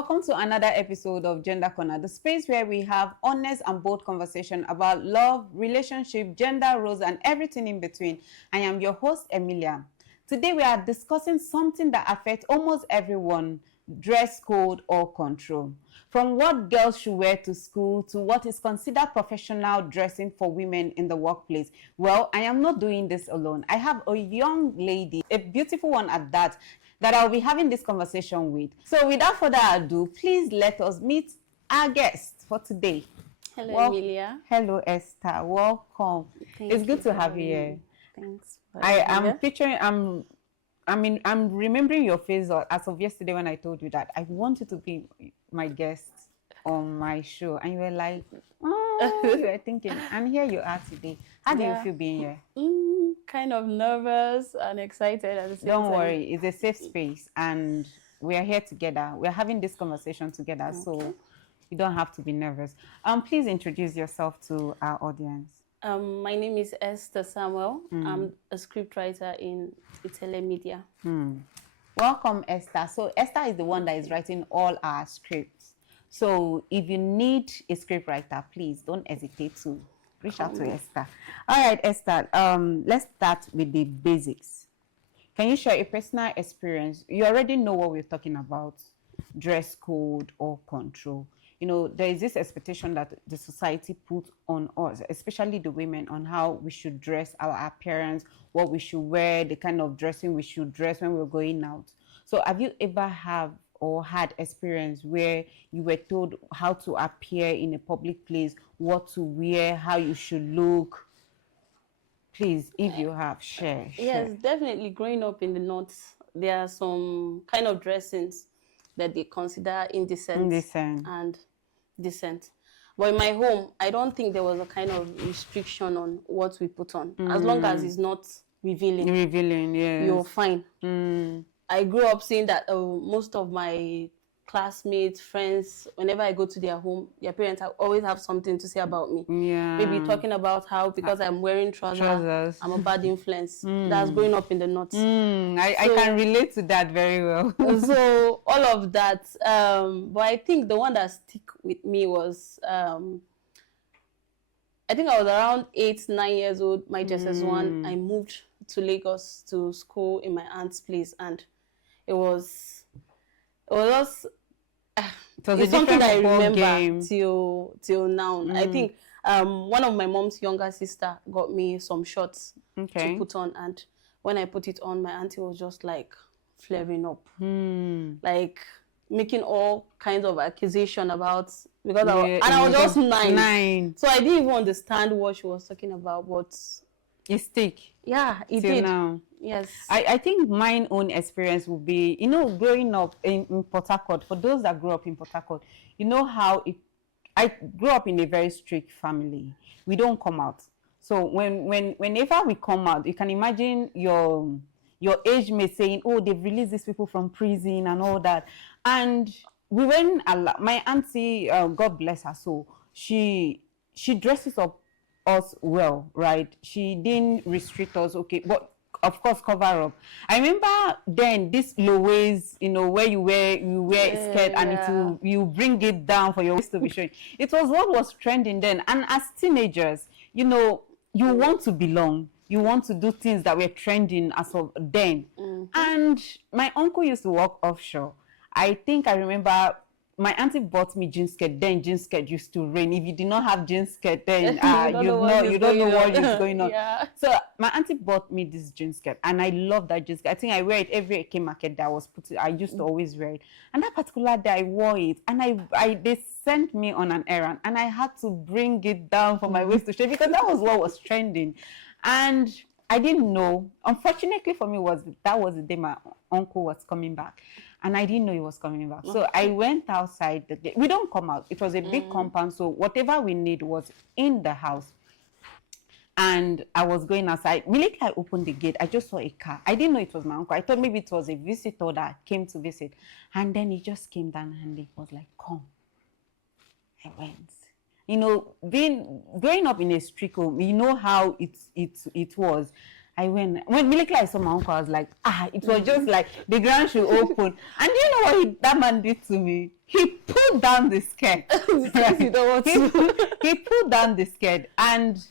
Welcome to another episode of Gender Corner, the space where we have honest and bold conversation about love, relationship, gender roles, and everything in between. I am your host, Emilia. Today we are discussing something that affects almost everyone, dress code or control. From what girls should wear to school to what is considered professional dressing for women in the workplace. Well, I am not doing this alone. I have a young lady, a beautiful one at that I'll be having this conversation with. So without further ado, please let us meet our guest for today. Hello, Emilia. Hello, Esther. Welcome. It's good to have you here. Thanks. I'm remembering your face as of yesterday when I told you that I wanted to be my guest on my show. And you were like, oh, you were thinking. And here you are today. How do you feel being here? Kind of nervous and excited at the same time. Don't worry, it's a safe space and we are here together. We're having this conversation together, so you don't have to be nervous. Please introduce yourself to our audience. My name is Esther Samuel. I'm a scriptwriter in Itele Media. Welcome, Esther. So Esther is the one that is writing all our scripts. So if you need a scriptwriter, please don't hesitate to reach out to Esther. All right, Esther, let's start with the basics. Can you share a personal experience? You already know what we're talking about, dress code or control. You know, there is this expectation that the society puts on us, especially the women, on how we should dress, our appearance, what we should wear, the kind of dressing we should dress when we're going out. So have you ever had experience where you were told how to appear in a public place, what to wear, how you should look? Please, if you have, share. Yes, definitely. Growing up in the North, there are some kind of dressings that they consider indecent and decent. But in my home, I don't think there was a kind of restriction on what we put on. As long as it's not revealing. Revealing, yes. You're fine. I grew up seeing that most of my classmates, friends, whenever I go to their home, their parents always have something to say about me. Yeah. Maybe talking about how because I'm wearing trousers. I'm a bad influence. That's growing up in the North. I can relate to that very well. So all of that. But I think the one that stick with me was, I think I was around 8, 9 years old, my JSS1. I moved to Lagos to school in my aunt's place, and it was something that I remember till now. I think one of my mom's younger sister got me some shorts to put on, and when I put it on, my auntie was just like flaring up, like making all kinds of accusation about because I was just 9, so I didn't even understand what she was talking about, but it stick. Yeah, it did. Now. Yes. I think my own experience would be, you know, growing up in Port Harcourt, for those that grew up in Port Harcourt, you know how I grew up in a very strict family. We don't come out. So whenever we come out, you can imagine your age mate saying, oh, they've released these people from prison and all that. And we went, my auntie, God bless her soul, she dresses up us well, right? She didn't restrict us, okay, but of course cover up. I remember then this low waist, you know, where you wear a skirt and you bring it down for your waist to be showing. It was what was trending then. And as teenagers, you know, you want to belong. You want to do things that were trending as of then. And my uncle used to work offshore. I think I remember my auntie bought me jean skirt. Then jean skirt used to reign. If you did not have jean skirt, then you don't know what is going on. Yeah. So my auntie bought me this jean skirt, and I love that jean skirt. I think I wear it every Eke market that I was put. I used to always wear it. And that particular day I wore it, and they sent me on an errand, and I had to bring it down for my waist to show because that was what was trending, and I didn't know. Unfortunately for me, that was the day my uncle was coming back. And I didn't know he was coming back. So I went outside. We don't come out. It was a big compound. So whatever we need was in the house. And I was going outside. Immediately I opened the gate. I just saw a car. I didn't know it was my uncle. I thought maybe it was a visitor that came to visit. And then he just came down and he was like, come. I went. You know, growing up in a strict home, you know how it was. I went. When immediately I saw my uncle, I was like, it was just like the ground should open. And do you know what that man did to me? He pulled down the skirt. You don't want to. He pulled down the skirt, and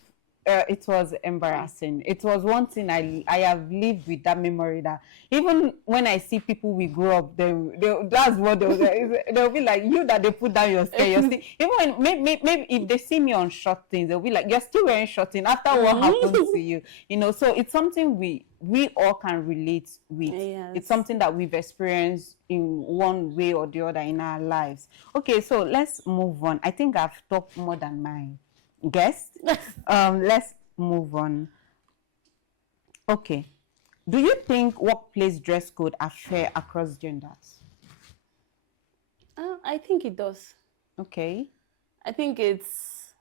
it was embarrassing. It was one thing I have lived with that memory, that even when I see people we grew up, that's what they'll be like, you that they put down your skirt. You're still, even when maybe if they see me on short things, they'll be like, you're still wearing short things after what happened to you. You know, so it's something we all can relate with. Yes. It's something that we've experienced in one way or the other in our lives. Okay, so let's move on. I think I've talked more than my guest. Let's move on. Okay, do you think workplace dress code are fair across genders? I think it does. Okay. I think it's.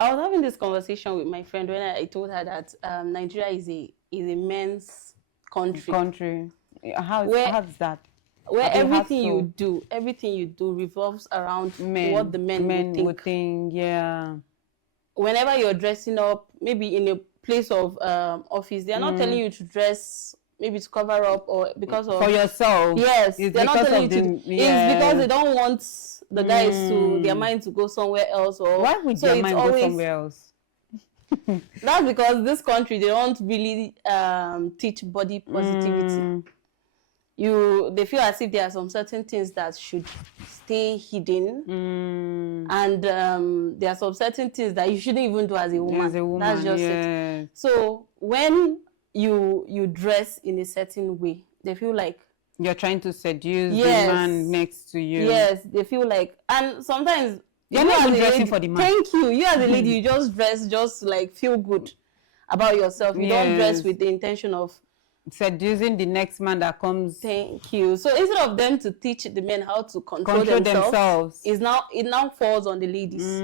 I was having this conversation with my friend when I told her that Nigeria is a men's country. How's that? Where everything you do revolves around what the men would think. Yeah. Whenever you're dressing up, maybe in a place of office, they are not telling you to dress maybe to cover up or because of for yourself. Yes, they're not telling you to. It's because they don't want the guys to their mind to go somewhere else. Or why would their mind go somewhere else? That's because this country, they don't really teach body positivity. They feel as if there are some certain things that should stay hidden, and there are some certain things that you shouldn't even do as a woman. That's just it. So when you dress in a certain way, they feel like you're trying to seduce the man next to you. Yes, they feel like, and sometimes you're not even dressing for the man. Thank you. You as a lady, you just dress just like feel good about yourself. You don't dress with the intention of seducing the next man that comes. Thank you. So instead of them to teach the men how to control themselves, it now falls on the ladies.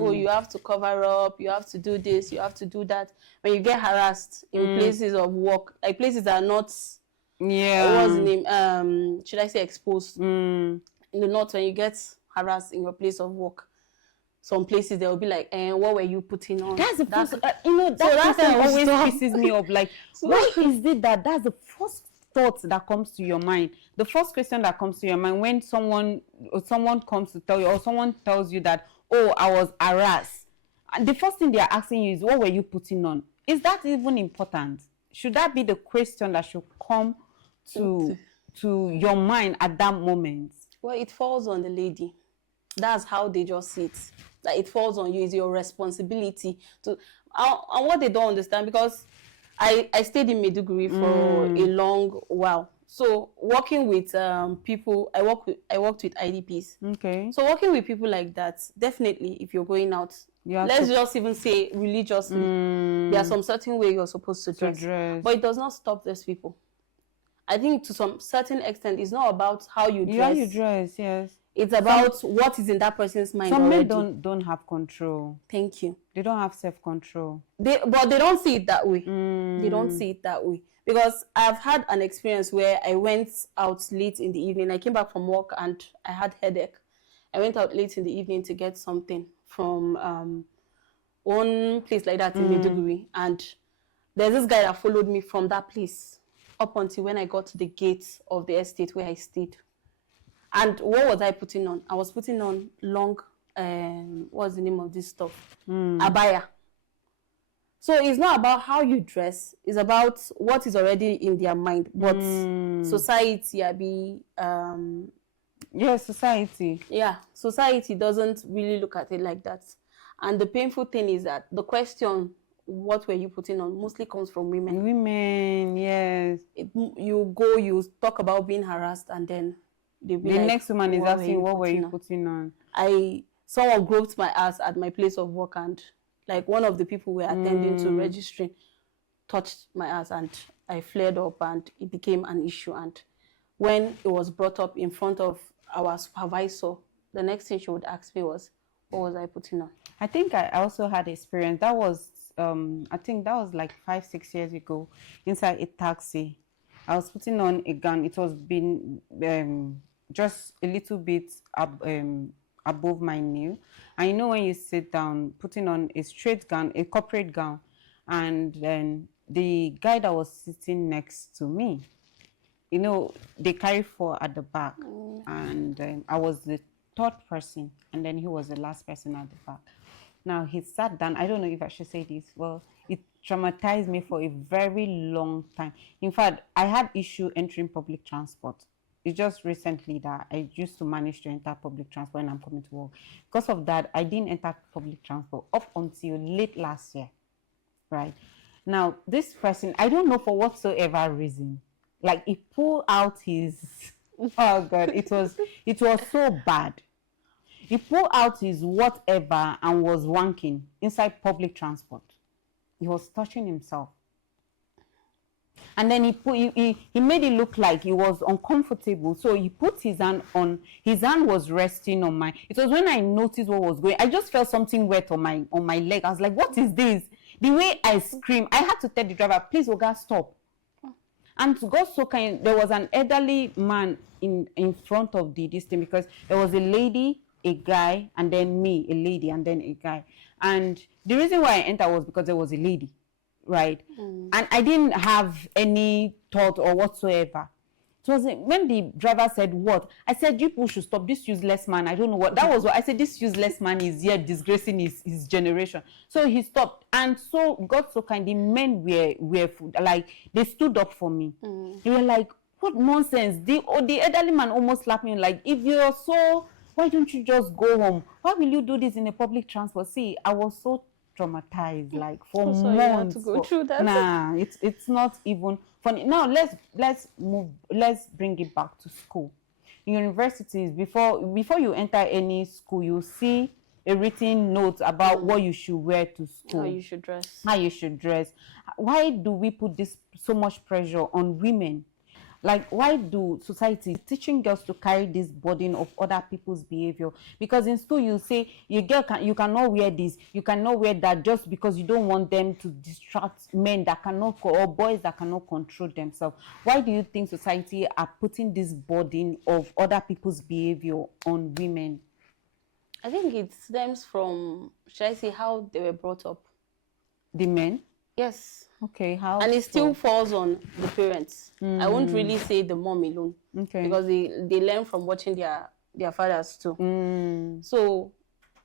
Oh, you have to cover up, you have to do this, you have to do that. When you get harassed in places of work, like places that are not what's the name? Should I say exposed? In the north, when you get harassed in your place of work, some places they will be like, what were you putting on? That's the first, that always pisses me off. Like, why is it that's the first thought that comes to your mind? The first question that comes to your mind when someone comes to tell you, or someone tells you that, oh, I was harassed. And the first thing they are asking you is, what were you putting on? Is that even important? Should that be the question that should come to your mind at that moment? Well, it falls on the lady. That's how they just see it. Like, it falls on you. It's your responsibility to. And what they don't understand, because I stayed in Maiduguri for a long while. So working with people, I worked with IDPs. Okay. So working with people like that, definitely, if you're going out, let's just even say religiously, there are some certain way you're supposed to dress. But it does not stop those people. I think to some certain extent, it's not about how you dress. How you dress, yes. It's about what is in that person's mind. Some men don't have control. Thank you. They don't have self-control. But they don't see it that way. They don't see it that way. Because I've had an experience where I went out late in the evening. I came back from work and I had headache. I went out late in the evening to get something from one place like that in Maiduguri. And there's this guy that followed me from that place up until when I got to the gate of the estate where I stayed. And what was I putting on? I was putting on long, what's the name of this stuff? Abaya. So it's not about how you dress. It's about what is already in their mind. But society, society. Yeah, society doesn't really look at it like that. And the painful thing is that the question, what were you putting on, mostly comes from women. Women, yes. You talk about being harassed, and then the next woman is asking, what were you putting on? Someone groped my ass at my place of work, and like one of the people were attending to registering touched my ass, and I flared up, and it became an issue. And when it was brought up in front of our supervisor, the next thing she would ask me was, what was I putting on? I think I also had experience. That was I think that was like 5-6 years ago, inside a taxi. I was putting on a gown. It was been just a little bit above my knee. And when you sit down, putting on a straight gown, a corporate gown, and then the guy that was sitting next to me, you know, they carry four at the back, and I was the third person, and then he was the last person at the back. Now he sat down. I don't know if I should say this. Well, it traumatized me for a very long time. In fact, I had issue entering public transport. It's just recently that I used to manage to enter public transport when I'm coming to work. Because of that, I didn't enter public transport up until late last year. Right. Now, this person, I don't know for whatsoever reason, like he pulled out his, oh God, it was so bad. He pulled out his whatever and was wanking inside public transport. He was touching himself. And then he made it look like he was uncomfortable. So he put his hand on, his hand was resting on my, it was when I noticed what was going, I just felt something wet on my leg. I was like, what is this? The way I screamed, I had to tell the driver, please, Oga, stop. And to God so kind, there was an elderly man in front of this thing, because there was a lady, a guy, and then me, a lady, and then a guy. And the reason why I entered was because there was a lady, right? And I didn't have any thought or whatsoever. It was when the driver said, what? I said, you people should stop this useless man. I don't know what. That was what I said, this useless man is here disgracing his generation. So he stopped. And so God so kind, the men were like, they stood up for me. They were like, what nonsense. The elderly man almost slapped me, like, if you're so, why don't you just go home? Why will you do this in a public transport? See, I was so traumatized, like, for months. You had to go through that. Nah, it's not even funny. Now let's bring it back to school. In universities, before you enter any school, you see a written note about what you should wear to school, how you should dress. Why do we put this so much pressure on women? Like, why do society teaching girls to carry this burden of other people's behavior? Because in school you say, you cannot wear this, you cannot wear that, just because you don't want them to distract men that cannot, or boys that cannot control themselves. Why do you think society are putting this burden of other people's behavior on women? I think it stems from, should I say, how they were brought up. The men? Yes. Okay, how? And it still falls on the parents. I won't really say the mom alone. Okay. Because they learn from watching their fathers too. So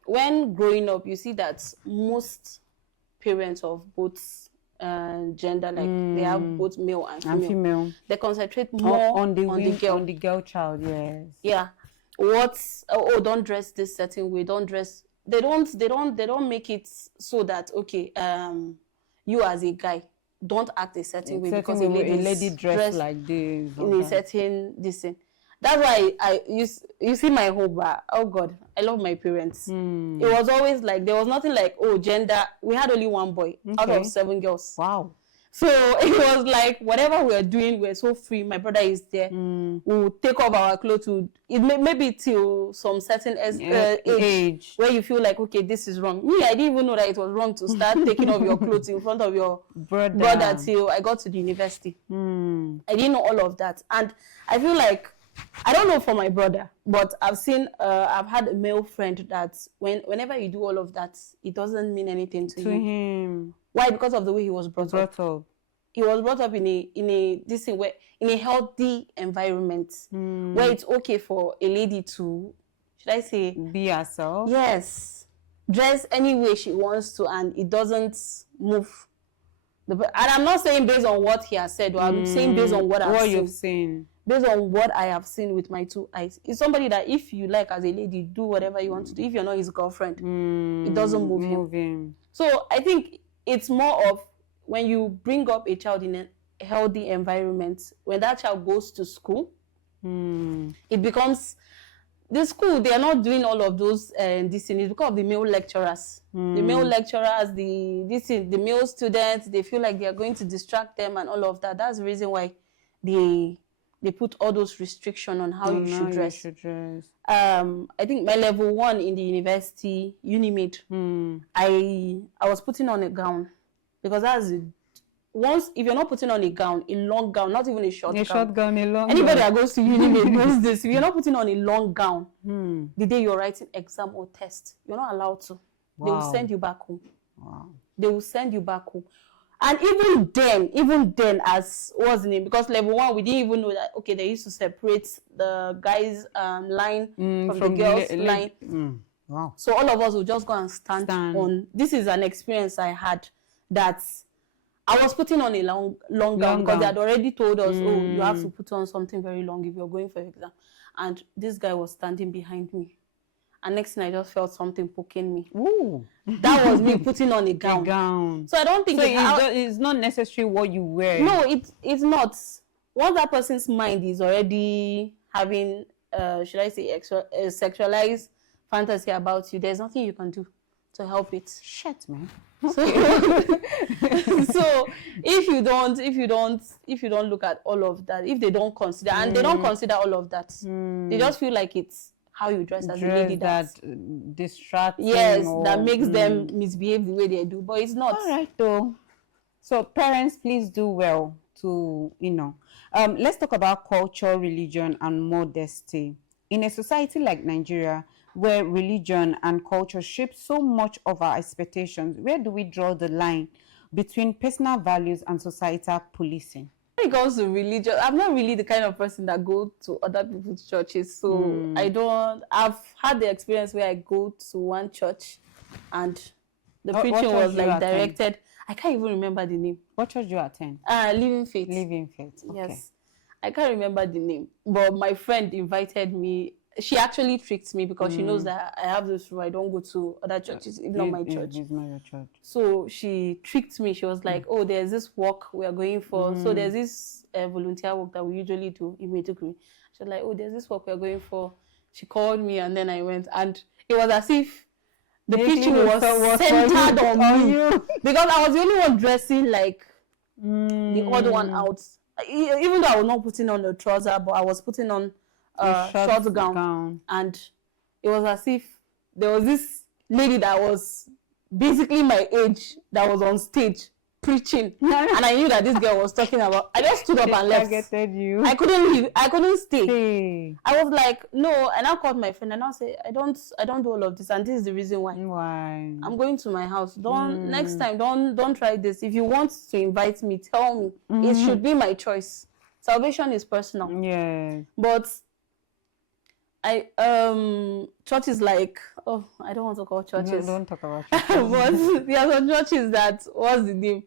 when growing up, you see that most parents of both gender, like they have both male and female. They concentrate more on the girl child, yes. Yeah. Don't dress this certain way, don't dress. They don't make it so that, okay, you as a guy don't act a certain way because a lady dress like this in a certain this thing. That's why you see my whole bar. Oh God, I love my parents. It was always like, there was nothing like, oh, gender. We had only one boy out of 7 girls. Wow. So it was like, whatever we are doing, we're so free. My brother is there. We'll take off our clothes. Maybe till some certain age where you feel like, okay, this is wrong. Me, I didn't even know that it was wrong to start taking off your clothes in front of your brother till I got to the university. I didn't know all of that. And I feel like, I don't know for my brother, but I've had a male friend that whenever you do all of that, it doesn't mean anything to him. Why? Because of the way he was brought up. He was brought up in a healthy environment where it's okay for a lady to, should I say, be herself. Yes, dress any way she wants to, and it doesn't move. And I'm not saying based on what he has said, or I'm saying based on what you've seen. Based on what I have seen with my 2 eyes. It's somebody that if you like as a lady, do whatever you want to do. If you're not his girlfriend, it doesn't move him. So I think it's more of, when you bring up a child in a healthy environment, when that child goes to school, it becomes, the school, they are not doing all of those this thing. It's because of the male lecturers. The male lecturers, the male students, they feel like they are going to distract them and all of that. That's the reason why they put all those restrictions on how you should dress. I think my level 1 in the university, Unimid, I was putting on a gown, because that's once, if you're not putting on a long gown, not even a short gown, anybody that goes to Unimid knows this. If you're not putting on a long gown, the day you're writing exam or test, you're not allowed to. They will send you back home. They will send you back home. And even then, as what's the name? Because level 1, we didn't even know that, okay, they used to separate the guys' line from the girls' line. Wow. So all of us would just go and stand on. This is an experience I had, that I was putting on a long gown because they had already told us, oh, you have to put on something very long if you're going for exam. And this guy was standing behind me. And next thing, I just felt something poking me. Ooh. That was me putting on a gown. So I don't think it's not necessarily what you wear. No, it's not. Once that person's mind is already having, should I say, sexualized fantasy about you, there's nothing you can do to help it. Shit, man. So, so if you don't look at all of that, if they don't consider, and they don't consider all of that, they just feel like it's how you dress as a lady that distracting. Yes, that makes them misbehave the way they do, but it's not. All right, though. So parents, please do well to, let's talk about culture, religion, and modesty. In a society like Nigeria, where religion and culture shape so much of our expectations, where do we draw the line between personal values and societal policing? When it comes to religion, I'm not really the kind of person that go to other people's churches. So I've had the experience where I go to one church and the preaching was like directed. I can't even remember the name. What church do you attend? Living Faith. Living Faith. Okay. Yes. I can't remember the name. But my friend invited me. She actually tricked me because she knows that I have this rule. I don't go to other churches, it's not my church. It's not your church. So she tricked me. She was like, oh, there's this work we are going for. So there's this volunteer work that we usually do in Maiduguri. She was like, oh, there's this work we are going for. She called me and then I went. And it was as if the preaching was centered on me. Because I was the only one dressing like the odd one out. Even though I was not putting on a trouser, but I was putting on short gown, and it was as if there was this lady that was basically my age that was on stage preaching, and I knew that this girl was talking about. I just stood up and left. You. I couldn't leave. I couldn't stay. I was like, no, and I called my friend and I said, I don't do all of this, and this is the reason why. Why? I'm going to my house. Next time, don't try this. If you want to invite me, tell me. It should be my choice. Salvation is personal. Yeah. But church is like, oh, I don't want to call churches. No, don't talk about churches. But there are some churches that, what's the name?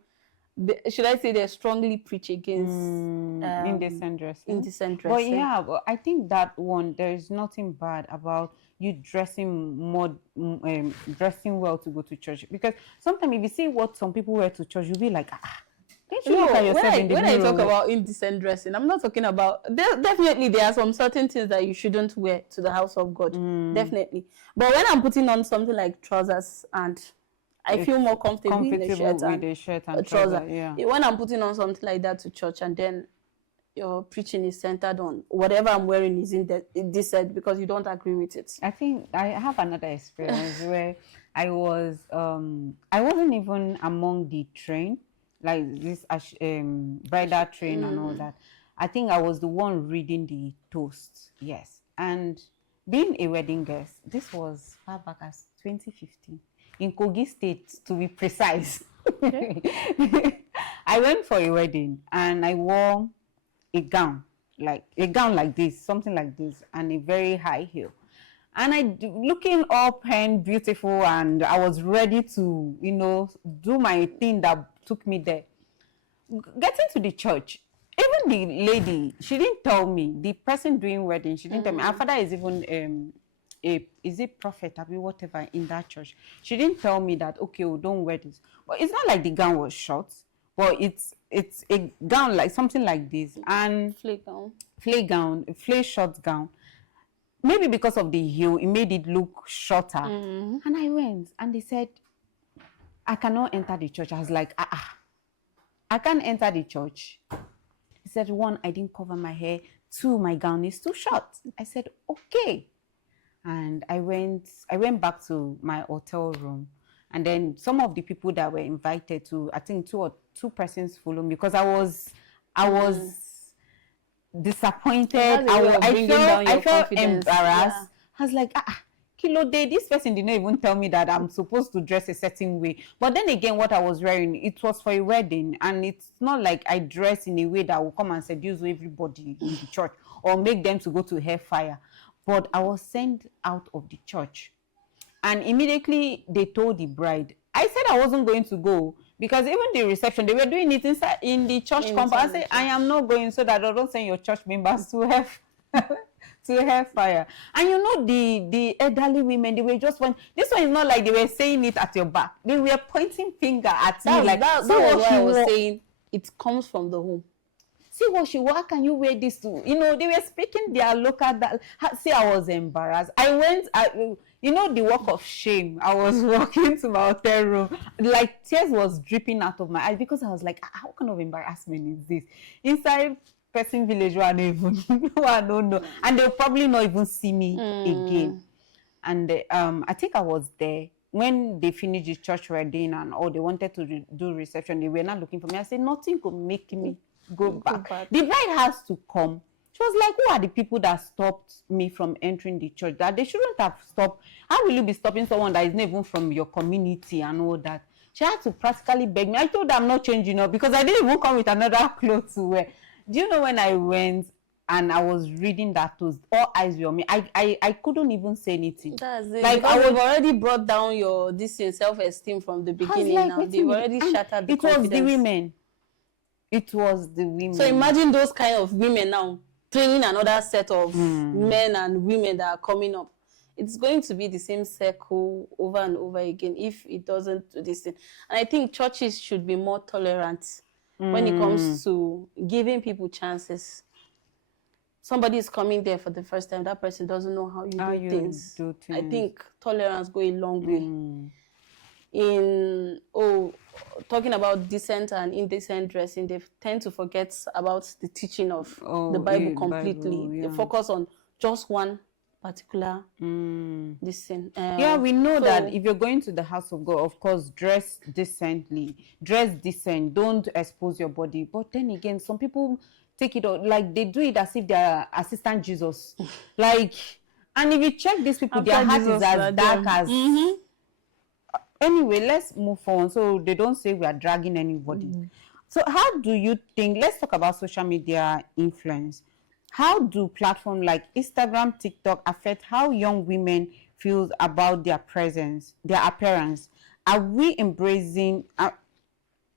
Should I say they strongly preach against indecent dressing? Indecent dressing. But yeah, but I think that one, there is nothing bad about you dressing dressing well to go to church. Because sometimes if you see what some people wear to church, you'll be like, when I talk about indecent dressing, I'm not talking about. Definitely, there are some certain things that you shouldn't wear to the house of God. Definitely. But when I'm putting on something like trousers and I feel more comfortable with the shirt and trouser. Yeah. When I'm putting on something like that to church and then your preaching is centered on whatever I'm wearing is indecent because you don't agree with it. I think I have another experience where I wasn't even among the train. Like this bridal train and all that. I think I was the one reading the toast. Yes. And being a wedding guest, this was far back as 2015 in Kogi State, to be precise. Okay. I went for a wedding and I wore a gown like this, something like this, and a very high heel. And I looking up and beautiful, and I was ready to, do my thing that took me there. Getting to the church, even the lady, she didn't tell me. The person doing wedding, she didn't tell me. Her father is even is it prophet or whatever in that church. She didn't tell me that, okay, well, don't wear this. But it's not like the gown was short, but it's a gown like something like this, and flay short gown. Maybe because of the heel, it made it look shorter. And I went, and they said, I cannot enter the church. I was like, I can't enter the church. He said, 1, I didn't cover my hair. 2, my gown is too short. I said, okay. And I went back to my hotel room. And then some of the people that were invited to, I think two persons followed me because I was disappointed. I felt embarrassed. Yeah. I was like, kilo day, this person did not even tell me that I'm supposed to dress a certain way. But then again, what I was wearing, it was for a wedding, and it's not like I dress in a way that will come and seduce everybody in the church or make them to go to hellfire. But I was sent out of the church, and immediately they told the bride. I said I wasn't going to go, because even the reception, they were doing it inside in the church compound. I said I am not going, so that I don't send your church members to have to hellfire. And you know, the elderly women, they were just one. This one is not like they were saying it at your back. They were pointing finger at you. Like that was what I was saying. It comes from the home. See what she wore. How can you wear this to? You know, they were speaking their local. See, I was embarrassed. I went. You know, the walk of shame. I was walking to my hotel room, like tears was dripping out of my eyes, because I was like, how kind of embarrassment is this? Inside person village where I don't even know, I don't know, and they'll probably not even see me again. And I think I was there when they finished the church wedding and all. They wanted to do reception. They were not looking for me. I said, nothing could make me go back. The bride has to come. She was like, who are the people that stopped me from entering the church? That they shouldn't have stopped. How will you be stopping someone that is not even from your community and all that? She had to practically beg me. I told her I'm not changing up, because I didn't even come with another clothes to wear. Do you know, when I went and I was reading that toast, all eyes were on me. I couldn't even say anything. That's it. Like, I have already brought down your self-esteem from the beginning. Like, now they've already shattered the confidence. It was the women. It was the women. So imagine those kind of women now training another set of men and women that are coming up. It's going to be the same circle over and over again if it doesn't do this thing. And I think churches should be more tolerant when it comes to giving people chances. Somebody is coming there for the first time. That person doesn't know how you do things. I think tolerance goes a long way. Talking about decent and indecent dressing, they tend to forget about the teaching of the Bible completely. Bible, yeah. They focus on just one particular this thing. We know that if you're going to the house of God, of course, dress decently, dress decent, don't expose your body. But then again, some people take it out, like they do it as if they're assistant Jesus. Like, and if you check these people, their heart is as dark as. Anyway, let's move on so they don't say we are dragging anybody. So how do you think, let's talk about social media influence. How do platforms like Instagram, TikTok affect how young women feel about their presence, their appearance? Are we embracing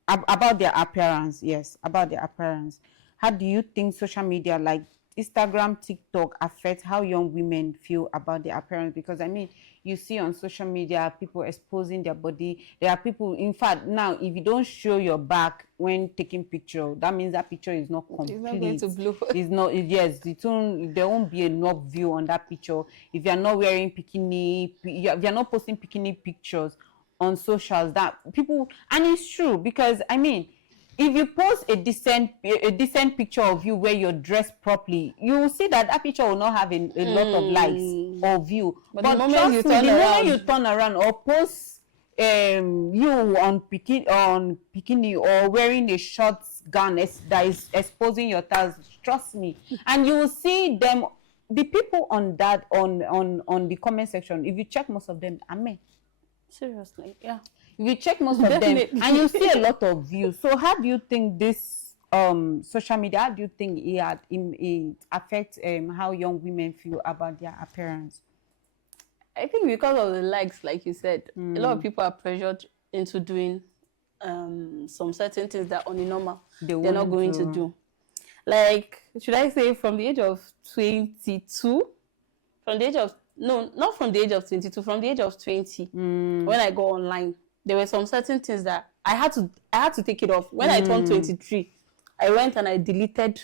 about their appearance? Yes, about their appearance. How do you think social media like Instagram, TikTok affect how young women feel about their appearance? Because I mean, you see on social media people exposing their body. There are people, in fact, now if you don't show your back when taking picture, that means that picture is not complete. It's not going to blow. It's not. Yes, there won't be enough view on that picture if you're not wearing bikini. If you're not posting bikini pictures on socials, that people, and it's true, because I mean, if you post a decent picture of you where you're dressed properly, you will see that that picture will not have a lot of likes or view. But the moment you turn around or post you on bikini or wearing a short gown that is exposing your thighs, trust me, and you will see them, the people on that on the comment section. If you check, most of them are men. Seriously, yeah. You check most of them and you see a lot of views. So how do you think this social media, how do you think it affects how young women feel about their appearance? I think because of the likes, like you said, a lot of people are pressured into doing some certain things that on the normal they're not going to do. Like, should I say from the age of 22? From the age of, no, not from the age of 22, from the age of 20, when I go online, there were some certain things that I had to take it off. When I turned 23, I went and I deleted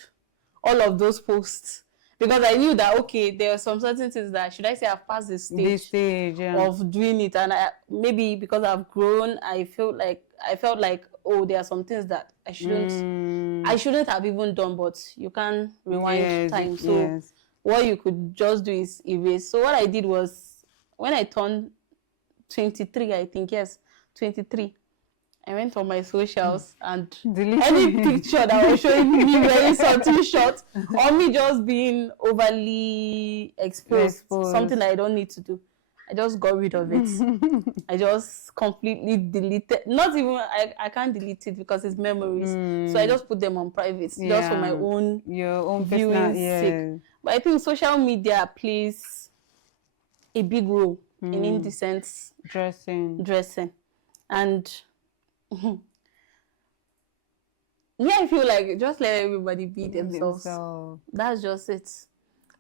all of those posts, because I knew that, okay, there were some certain things that, should I say, I've passed the stage of doing it, and maybe because I've grown, I felt like, oh, there are some things that I shouldn't have even done, but you can rewind time. So what you could just do is erase. So what I did was, when I turned 23, I think, yes, 23, I went on my socials and any picture that was showing me wearing something short or me just being overly exposed, something I don't need to do, I just got rid of it. I just completely deleted. Not even, I can't delete it because it's memories. So I just put them on private, just for my own, your own viewing personal, sake. But I think social media plays a big role in indecent dressing. And I feel like just let everybody be themselves. That's just it.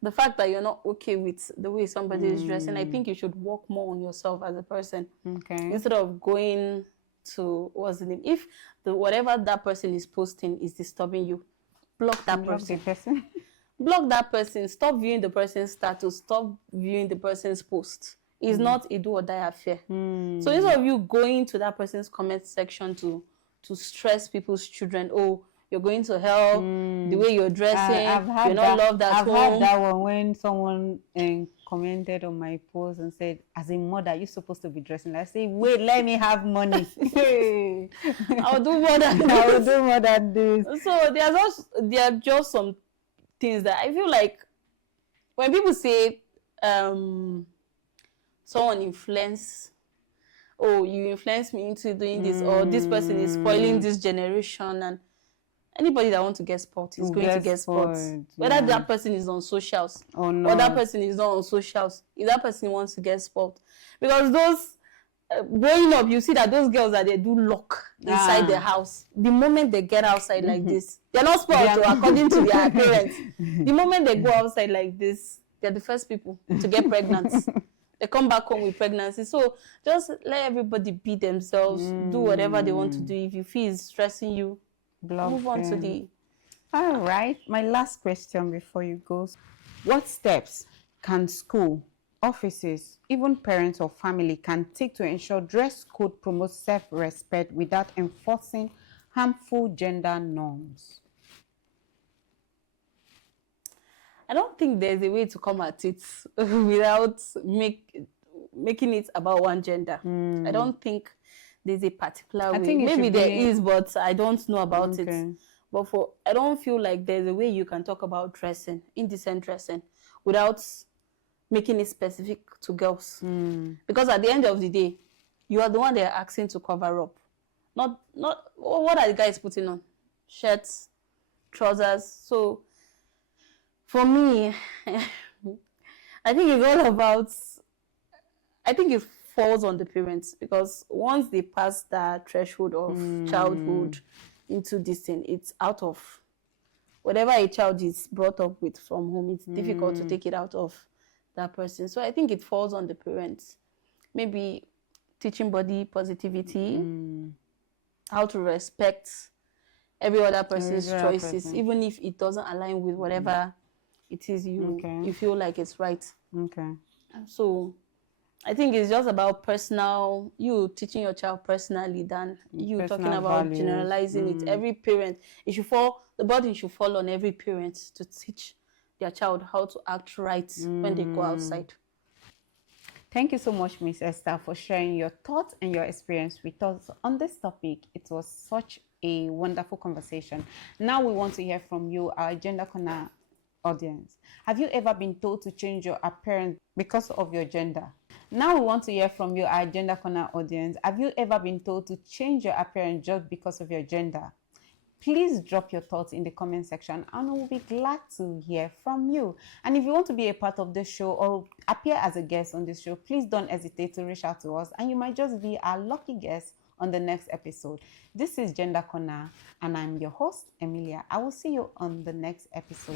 The fact that you're not okay with the way somebody is dressing, I think you should work more on yourself as a person. Instead of going to, what's the name? If whatever that person is posting is disturbing you, block that person. Block that person. Stop viewing the person's status. Stop viewing the person's post. It's not a do or die affair. So instead of you going to that person's comment section to stress people's children, oh, you're going to hell, the way you're dressing, you're not loved at home. I've had that one when someone commented on my post and said, as a mother, you're supposed to be dressing. I say, wait, let me have money. I'll do more than this. I'll do more than this. So there are just some things that I feel like when people say someone influence, oh, you influenced me into doing this, or this person is spoiling this generation, and anybody that wants to get spoiled is going to get spoiled. Whether that person is on socials or that person is not on socials, if that person wants to get spoiled. Because those, growing up, you see that those girls that they do lock inside their house, the moment they get outside like this, they're not spoiled according to their parents. The moment they go outside like this, they're the first people to get pregnant. They come back home with pregnancy. So just let everybody be themselves, do whatever they want to do. If you feel it's stressing you, move on to the... All right. My last question before you go. What steps can school, offices, even parents or family can take to ensure dress code promotes self-respect without enforcing harmful gender norms? I don't think there's a way to come at it without making it about one gender. I don't think there's a particular way. Maybe there is, but I don't know about it. But I don't feel like there's a way you can talk about dressing, indecent dressing, without making it specific to girls. Because at the end of the day, you are the one they're asking to cover up. Not what are the guys putting on? Shirts, trousers. So for me, I think it's all about, I think it falls on the parents, because once they pass that threshold of childhood into this thing, it's out of whatever a child is brought up with from home. It's difficult to take it out of that person. So I think it falls on the parents. Maybe teaching body positivity, how to respect every other person's choices, even if it doesn't align with whatever it is you feel like it's right. So I think it's just about personal, you teaching your child personally than you talking about values. Generalizing it. Every parent, the burden should fall on every parent to teach their child how to act right when they go outside. Thank you so much, Miss Esther, for sharing your thoughts and your experience with us on this topic. It was such a wonderful conversation. Now we want to hear from you, our Gender Corner audience. Have you ever been told to change your appearance because of your gender? Now we want to hear from you, our Gender Corner audience. Have you ever been told to change your appearance just because of your gender? Please drop your thoughts in the comment section and we'll be glad to hear from you. And if you want to be a part of the show or appear as a guest on this show, please don't hesitate to reach out to us and you might just be our lucky guest on the next episode. This is Gender Corner and I'm your host, Emilia. I will see you on the next episode.